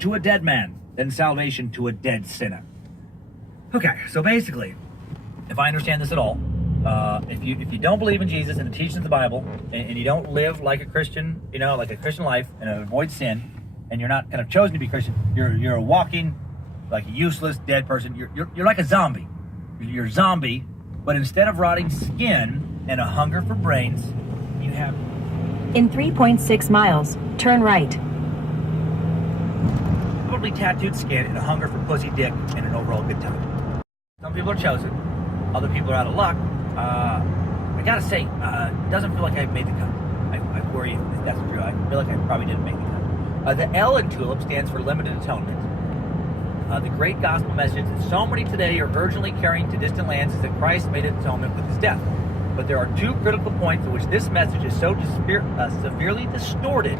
to a dead man than salvation to a dead sinner. Okay, so basically, if I understand this at all, if you don't believe in Jesus and the teachings of the Bible, and you don't live like a Christian, like a Christian life, and avoid sin, and you're not kind of chosen to be Christian, you're a walking, like a useless, dead person. You're like a zombie. You're a zombie, but instead of rotting skin and a hunger for brains, you have... In 3.6 miles, turn right. Probably tattooed skin and a hunger for pussy dick and an overall good time. Some people are chosen, other people are out of luck. I gotta say, it doesn't feel like I made the cut. I worry if that's true. I feel like I probably didn't make the cut. The L in TULIP stands for limited atonement. The great gospel message that so many today are urgently carrying to distant lands is that Christ made atonement with his death. But there are two critical points at which this message is so severely distorted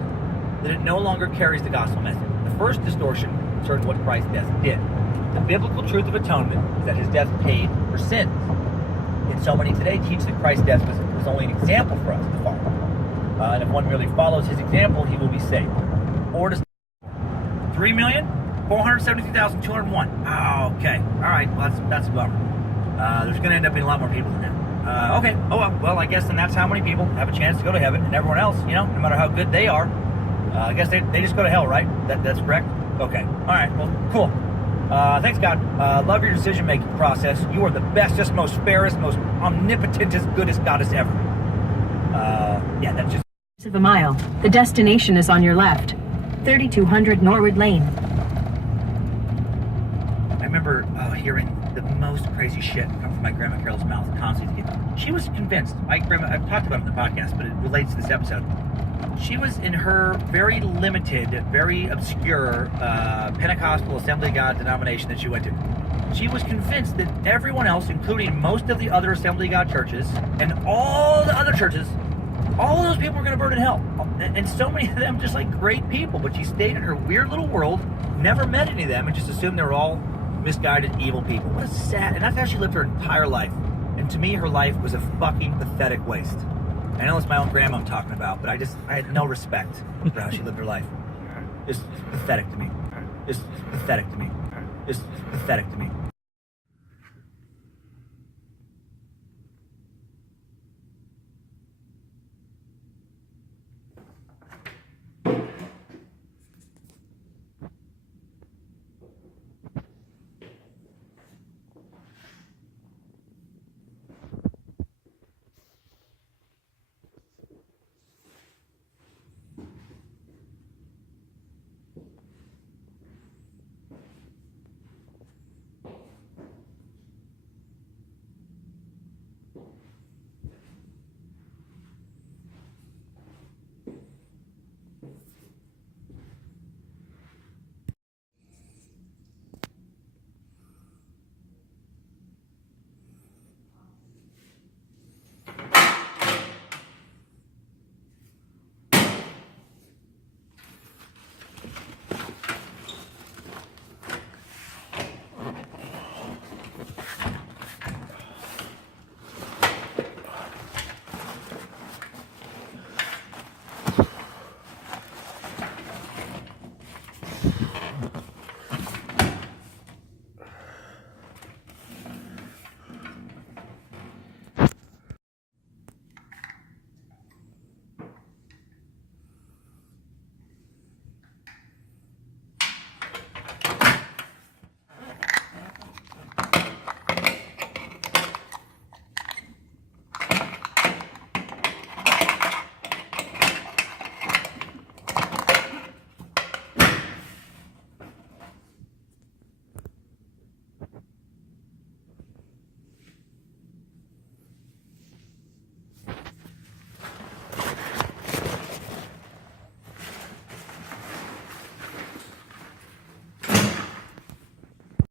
that it no longer carries the gospel message. The first distortion concerns what Christ's death did. The biblical truth of atonement is that his death paid for sins. And so many today teach that Christ's death was only an example for us to follow. And if one merely follows his example, he will be saved. Or to 3,473,201. Oh, okay. All right. Well, that's a bummer. There's going to end up being a lot more people than that. Okay. Oh, well, I guess then that's how many people have a chance to go to heaven, and everyone else, no matter how good they are, I guess they just go to hell, right? That's correct? Okay. All right. Well, cool. Thanks, God. Love your decision-making process. You are the bestest, most fairest, most omnipotentest, goodest goddess ever. Yeah, that's just... Of a mile. The destination is on your left. 3200 Norwood Lane. I remember hearing the most crazy shit come from my Grandma Carol's mouth constantly. She was convinced. My grandma, I've talked about it in the podcast, but it relates to this episode. She was in her very limited, very obscure Pentecostal Assembly of God denomination that she went to. She was convinced that everyone else, including most of the other Assembly of God churches and all the other churches, all of those people were going to burn in hell. And so many of them just like great people, but she stayed in her weird little world, never met any of them, and just assumed they were all misguided, evil people. What a sad... And that's how she lived her entire life. And to me, her life was a fucking pathetic waste. I know it's my own grandma I'm talking about, but I had no respect for how she lived her life. Just pathetic to me. Just pathetic to me. Just pathetic to me.